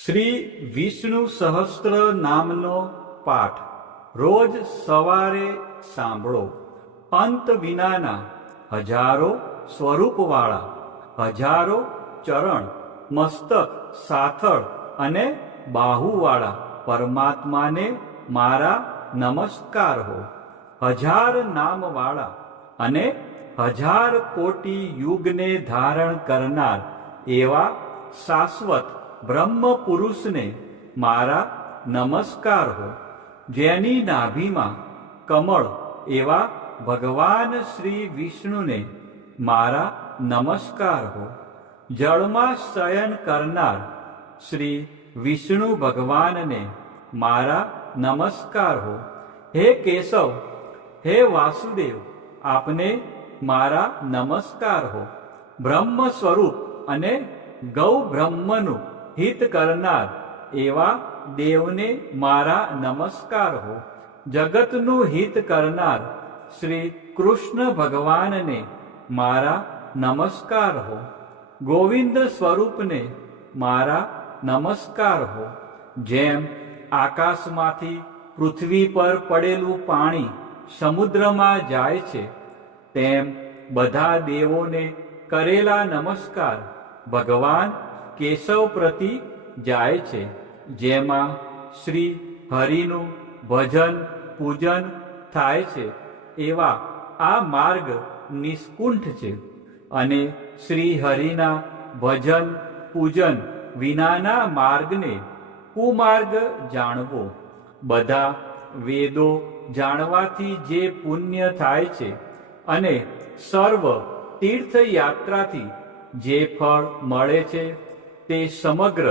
શ્રી વિષ્ણુ સહસ્ત્ર નામનો પાઠ રોજ સવારે સાંભળો. અંત વિનાના હજારો સ્વરૂપવાળા, હજારો ચરણ, મસ્તક, સાથળ અને બાહુવાળા પરમાત્માને મારા નમસ્કાર હો. હજાર નામવાળા અને હજાર કોટી યુગને ધારણ કરનાર એવા શાશ્વત બ્રહ્મ પુરુષને મારા નમસ્કાર હો. જેની નાભીમાં કમળ એવા ભગવાન શ્રી વિષ્ણુને મારા નમસ્કાર હો. જળમાં શયન કરનાર શ્રી વિષ્ણુ ભગવાનને મારા નમસ્કાર હો. હે કેશવ, હે વાસુદેવ, આપને મારા નમસ્કાર હો. બ્રહ્મ સ્વરૂપ અને ગૌ બ્રહ્મનું હિત કરનાર એવા દેવને મારા નમસ્કાર હો. જગતનું હિત કરનાર શ્રી કૃષ્ણ ભગવાનને મારા નમસ્કાર હો. ગોવિંદ સ્વરૂપને મારા નમસ્કાર હો. જેમ આકાશમાંથી પૃથ્વી પર પડેલું પાણી સમુદ્રમાં જાય છે, તેમ બધા દેવોને કરેલા નમસ્કાર ભગવાન કેશવ પ્રતિ જાય છે. જેમાં શ્રી હરિનું ભજન પૂજન થાય છે એવા આ માર્ગ નિષ્કુંઠ છે, અને શ્રી હરિના ભજન પૂજન વિનાના માર્ગને કુમાર્ગ જાણવો. બધા વેદો જાણવાથી જે પુણ્ય થાય છે અને સર્વ તીર્થયાત્રાથી જે ફળ મળે છે, તે સમગ્ર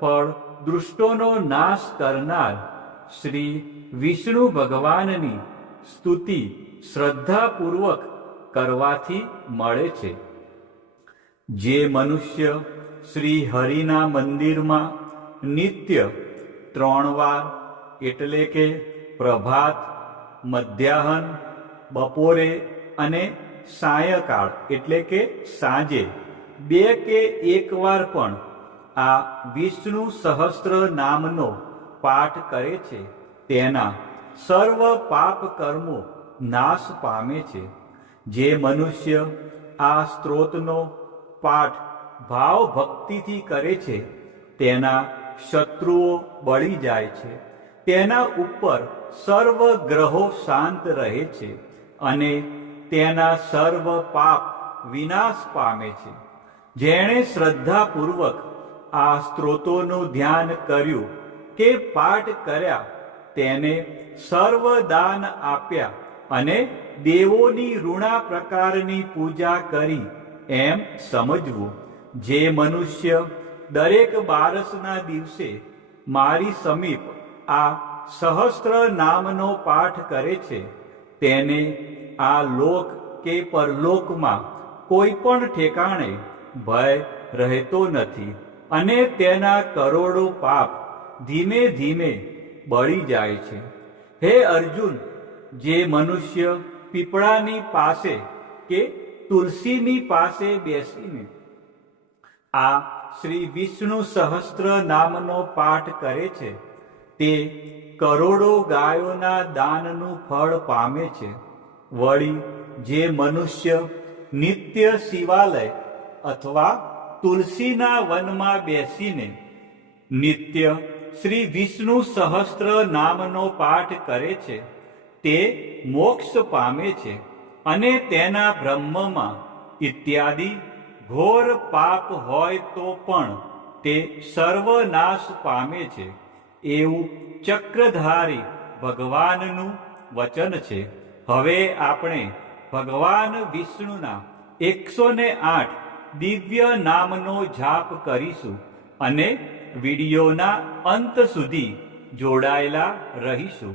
ફળ દૃષ્ટોનો નાશ કરનાર શ્રી વિષ્ણુ ભગવાનની સ્તુતિ શ્રદ્ધાપૂર્વક કરવાથી મળે છે. જે મનુષ્ય શ્રી હરિના મંદિરમાં નિત્ય 3 વાર એટલે કે પ્રભાત, મધ્યાહન, બપોરે અને સાયંકાળ એટલે કે સાંજે 2 કે 1 વાર પણ આ વિષ્ણુ સહસ્ત્ર નામનો પાઠ કરે છે, તેના સર્વ પાપ કર્મો નાશ પામે છે. જે મનુષ્ય આ સ્ત્રોતનો પાઠ ભાવ ભક્તિથી કરે છે, તેના શત્રુઓ બળી જાય છે, તેના ઉપર સર્વ ગ્રહો શાંત રહે છે અને તેના સર્વ પાપ વિનાશ પામે છે. જેણે શ્રદ્ધાપૂર્વક આ સ્ત્રોતોનું ધ્યાન કર્યું કે પાઠ કર્યા, તેને સર્વ દાન આપ્યા અને દેવોની ઋણા પ્રકારની પૂજા કરી એમ સમજવું. જે મનુષ્ય દરેક બારસના દિવસે મારી સમીપ આ સહસ્ત્ર નામનો પાઠ કરે છે, તેને આ લોક કે પરલોકમાં કોઈ પણ ઠેકાણે ભય રહેતો નથી અને તેના કરોડો પાપ ધીમે ધીમે બળી જાય છે. હે અર્જુન, જે મનુષ્ય પીપળાની પાસે કે તુલસીની પાસે બેસીને આ શ્રી વિષ્ણુ સહસ્ત્ર નામનો પાઠ કરે છે, તે કરોડો ગાયોના દાનનું ફળ પામે છે. વળી જે મનુષ્ય નિત્ય શિવાલય અથવા તુલસીના વનમાં બેસીને નિત્ય શ્રી વિષ્ણુ સહસ્ત્ર નામનો પાઠ કરે છે, તે મોક્ષ પામે છે અને તેના બ્રહ્મમાં ઇત્યાદિ ઘોર પાપ હોય તો પણ તે સર્વનાશ પામે છે. એવું ચક્રધારી ભગવાનનું વચન છે. હવે આપણે ભગવાન વિષ્ણુના 108 દિવ્ય નામનો જાપ કરીશું અને વિડીયોના અંત સુધી જોડાયેલા રહીશું.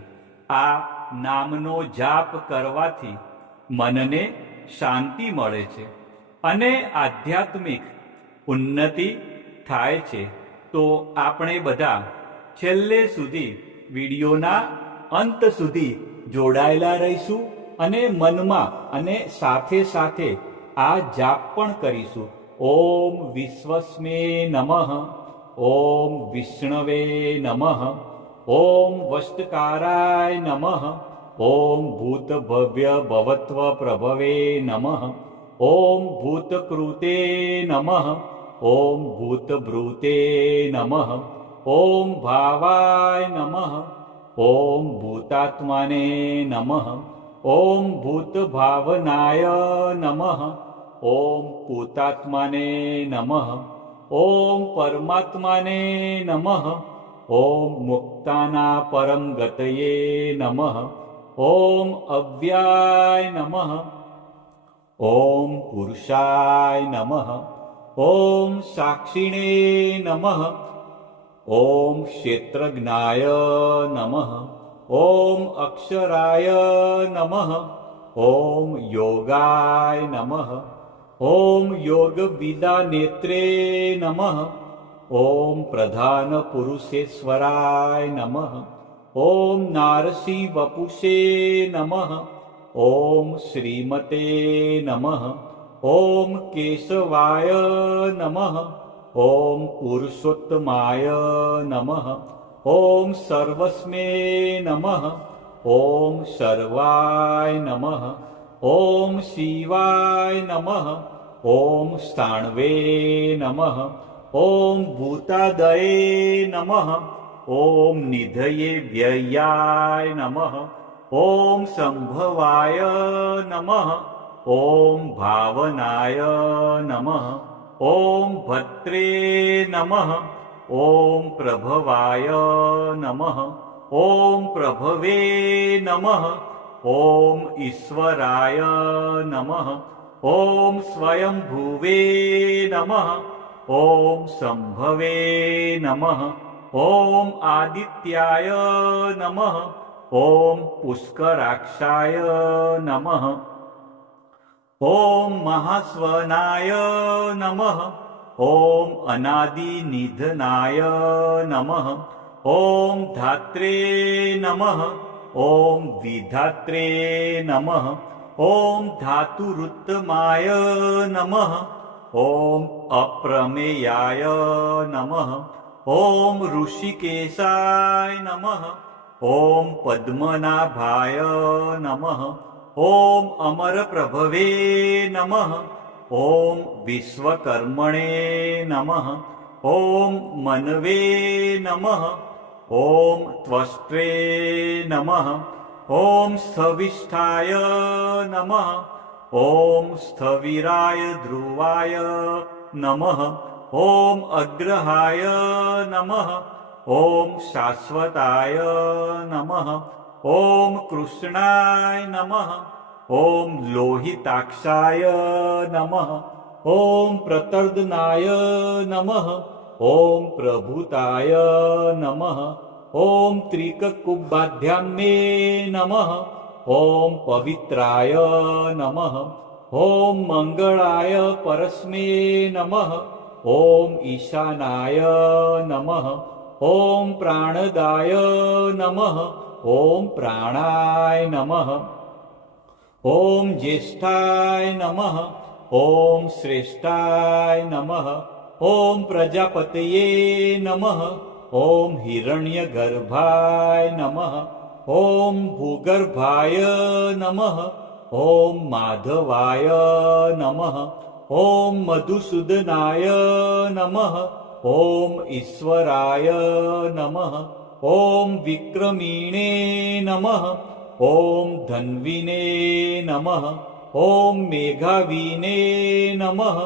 આ નામનો જાપ કરવાથી મનને શાંતિ મળે છે અને આધ્યાત્મિક ઉન્નતિ થાય છે. તો આપણે બધા છેલ્લે સુધી વિડીયોના અંત સુધી જોડાયેલા રહીશું અને મનમાં અને સાથે સાથે આ જાપ પણ કરીશું. ઓમ વિશ્વસ્મે નમઃ. ॐ विष्णवे नमः ॐ वष्टकाराय नमः ॐ भूतभव्यभवत्वप्रभवे नमः ॐ भूतकृते नमः ॐ भूतभृते नमः ॐ भावाय नमः ॐ भूतात्माने नमः ॐ भूतभावनाय नमः ॐ भूतात्माने नमः ॐ परमात्माने नमः ॐ मुक्ताना परम गतये नमः ॐ अव्याय नमः ॐ पुरुषाय नमः ॐ साक्षिणे नमः ॐ क्षेत्रज्ञाय नमः ॐ अक्षराय नमः ॐ योगाय नमः ॐ योगविदानेत्रे नमः ॐ प्रधानपुरुषेश्वराय नमः ॐ नारसिंहवपुषे नमः ॐ श्रीमते नमः ॐ केशवाय नमः ॐ पुरुषोत्तमाय नमः ॐ सर्वस्मै नमः ॐ सर्वाय नमः ॐ शिवाय नमः ॐ स्थाणवे नमः ॐ भूतादये नमः ॐ निधये व्ययाय नमः ॐ संभवाय नमः ॐ भावनाय नमः ॐ भद्रे नमः ॐ प्रभवाय नमः ॐ प्रभवे नमः ॐ ईश्वराय नमः ॐ स्वयंभुवे नमः ॐ संभवे नमः ॐ आदित्याय नमः ॐ पुष्कराक्षाय नमः ॐ महास्वनाय नमः ॐ अनादिनिधनाय नमः ॐ धात्रे नमः ॐ विधात्रे नमः ॐ धातुरुत्तमाय नमः ॐ अप्रमेयाय नमः ॐ ऋषिकेशाय नमः ॐ पद्मनाभाय नमः ॐ अमरप्रभवे नमः ॐ विश्वकर्मणे नमः ॐ मनवे नमः ॐ त्वष्ट्रे नमः ॐ स्थविष्ठाय नमः ॐ स्थविराय ध्रुवाय नमः ॐ अग्रहाय नमः ॐ शाश्वताय नमः ॐ कृष्णाय नमः ॐ लोहिताक्षाय नमः ॐ प्रतर्दनाय नमः ॐ प्रभूताय नमः ॐ त्रिककुब्बाध्याम्ने नमः ॐ पवित्राय नमः ॐ मङ्गलाय परस्मै नमः ॐ ईशानाय नमः ॐ प्राणदाय नमः ॐ प्राणाय नमः ॐ ज्येष्ठाय नमः ॐ श्रेष्ठाय नमः ॐ प्रजापतये नमः ॐ हिरण्यगर्भाय नमः ॐ भूगर्भाय नमः ॐ माधवाय नमः ॐ मधुसूदनाय नमः ॐ ईश्वराय नमः ॐ विक्रमिणे नमः ॐ धन्विने नमः ॐ मेघाविने नमः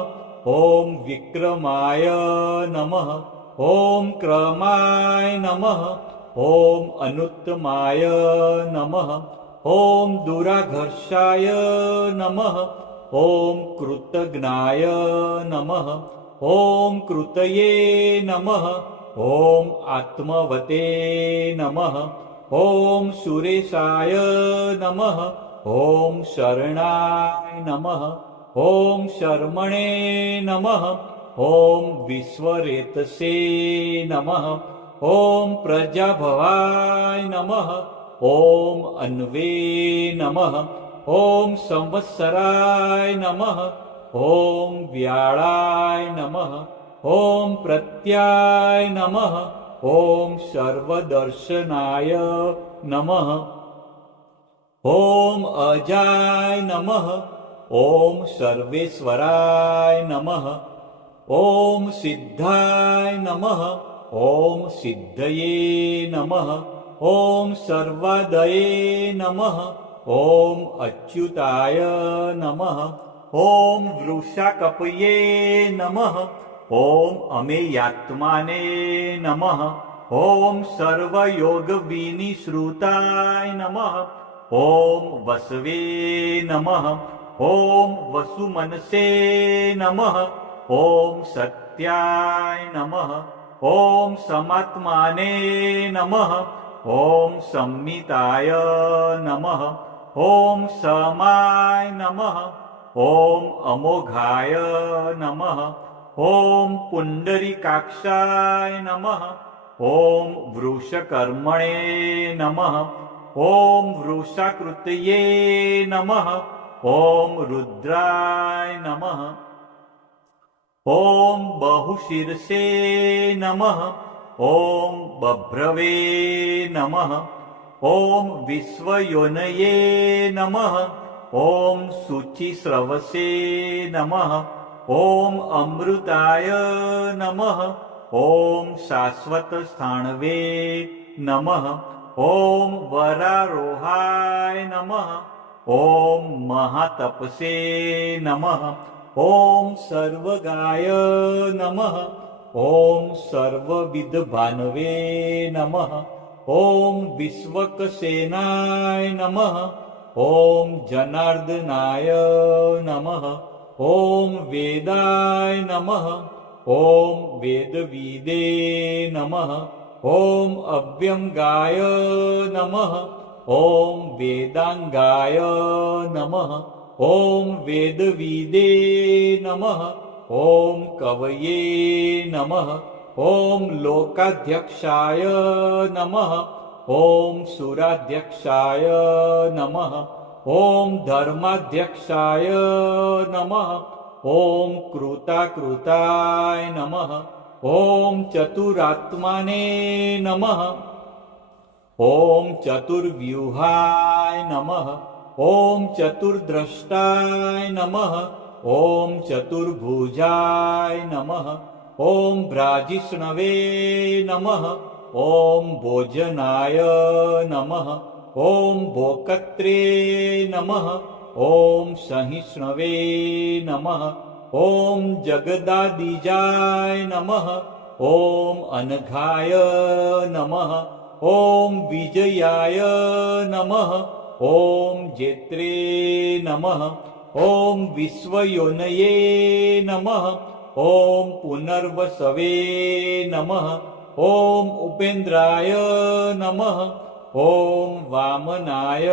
ॐ विक्रमाय नमः ॐ क्रमाय नमः ॐ अनुत्तमाय नमः ॐ दुराघर्षाय नमः ॐ कृतघ्नाय नमः ॐ कृतये नमः ॐ आत्मवते नमः ॐ सुरेशाय नमः ॐ शरणाय नमः ॐ शर्मणे नमः ॐ विश्वरेतसे नमः ॐ प्रजाभवाय नमः ॐ अन्वे नमः ॐ संवत्सराय नमः ॐ व्याळाय नमः ॐ प्रत्याय नमः ॐ सर्वदर्शनाय नमः ॐ अजाय नमः ॐ सर्वेश्वराय नमः ॐ सिद्धाय नमः ॐ सिद्धये नमः ॐ सर्वादये नमः ॐ अच्युताय नमः ॐ वृषाकपये नमः ॐ अमेयात्माने नमः ॐ सर्वयोगविनिश्रुताय नमः ॐ वसवे नमः ॐ वसुमनसे नमः ॐ सत्याय नमः ॐ समात्माने नमः ॐ संमिताय नमः ॐ समाय नमः ॐ अमोघाय नमः ॐ पुण्डरीकाक्षाय नमः ॐ वृषकर्मणे नमः ॐ वृषाकृतये नमः ॐ रुद्राय नमः ॐ बहुशीर्षे नमः ॐ बभ्रवे नमः ॐ विश्वयोनये नमः ॐ शुचिस्रवसे नमः ॐ अमृताय नमः ॐ शाश्वतस्थाणवे नमः ॐ वरारोहाय नमः ॐ महातपसे नमः ॐ सर्वगाय नमः ॐ सर्वविद्भानवे नमः ॐ विश्वकसेनाय नमः ॐ जनार्दनाय नमः ॐ वेदाय नमः ॐ वेदविदे नमः ॐ अव्यंगाय नमः ॐ वेदांगाय नमः ॐ वेदविदे नमः ॐ कवये नमः ॐ लोकाध्यक्षाय नमः ॐ सुराध्यक्षाय नमः ॐ धर्माध्यक्षाय नमः ॐ कृताकृताय नमः ॐ चतुरात्माने नमः ॐ चतुर्व्यूहाय नमः ॐ चतुर्द्रष्टाय नमः ॐ चतुर्भुजाय नमः ॐ भ्राजिष्णवे नमः ॐ भोजनाय नमः ॐ भोक्त्रे नमः ॐ सहिष्णवे नमः ॐ जगदादिजाय नमः ॐ अनघाय नमः ॐ विजयाय नमः ॐ जेत्रे नमः ॐ विश्वयोनये नमः ॐ पुनर्वसवे नमः ॐ उपेन्द्राय नमः ॐ वामनाय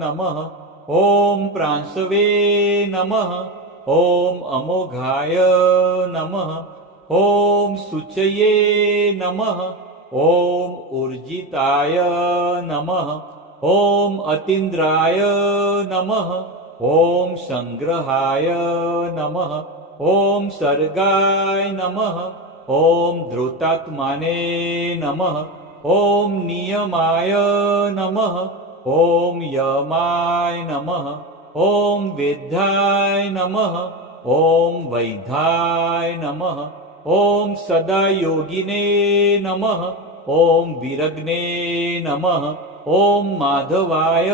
नमः ॐ प्रांशवे नमः ॐ अमोघाय नमः ॐ शुचये नमः ॐ ऊर्जिताय नमः ॐ अतीन्द्राय नमः ॐ संग्रहाय नमः ॐ सर्गाय नमः ॐ धृतात्माने नमः ॐ नियमाय नमः ॐ यमाय नमः ॐ वेद्याय नमः ॐ वैद्याय नमः ॐ सदायोगिने नमः ॐ विरग्ने नमः ॐ माधवाय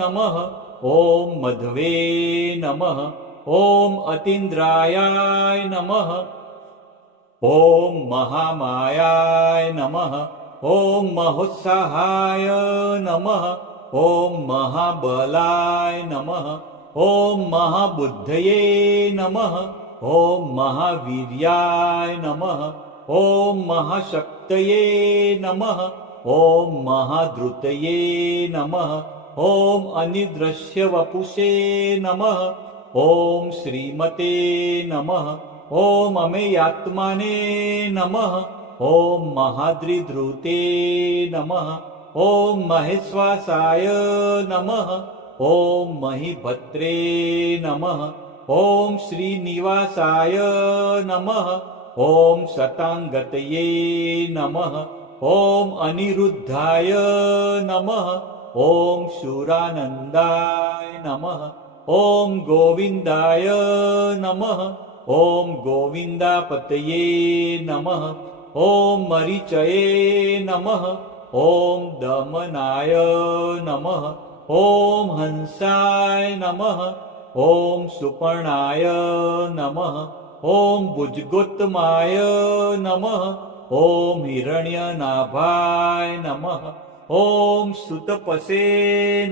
नमः ॐ मध्वे नमः ॐ अतीन्द्रायाय नमः ॐ महामायाय नमः ॐ महोत्साहाय नमः ॐ महाबलाय नमः ॐ महाबुद्धये नमः ॐ महावीर्याय नमः ॐ महाशक्तये नमः ॐ महाधृतये नमः ॐ अनिदृश्यवपुषे नमः ॐ श्रीमते नमः ॐ अमेयात्माने नमः ॐ महाद्रिधृते नमः ॐ महेश्वासाय नमः ॐ महीभद्रे नमः ॐ श्रीनिवासाय नमः ॐ शताङ्गतये नमः ॐ अनिरुद्धाय नमः ॐ शूरानन्दाय नमः ॐ गोविन्दाय नमः ॐ गोविन्दापतये नमः ॐ मरीचये नमः ॐ दमनाय नमः ॐ हंसाय नमः ॐ सुपर्णाय नमः ॐ भुजगोत्तमाय नमः ॐ हिरण्यनाभाय नमः ॐ सुतपसे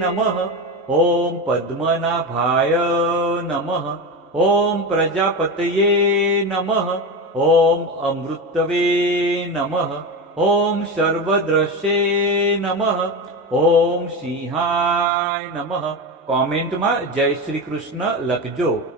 नमः ॐ पद्मनाभाय नमः ॐ प्रजापतये नमः ॐ अमृतवे नमः ॐ सर्वद्रश्ये नमः ॐ સિંહાય નમઃ. કોમેન્ટમાં જય શ્રી કૃષ્ણ લખજો.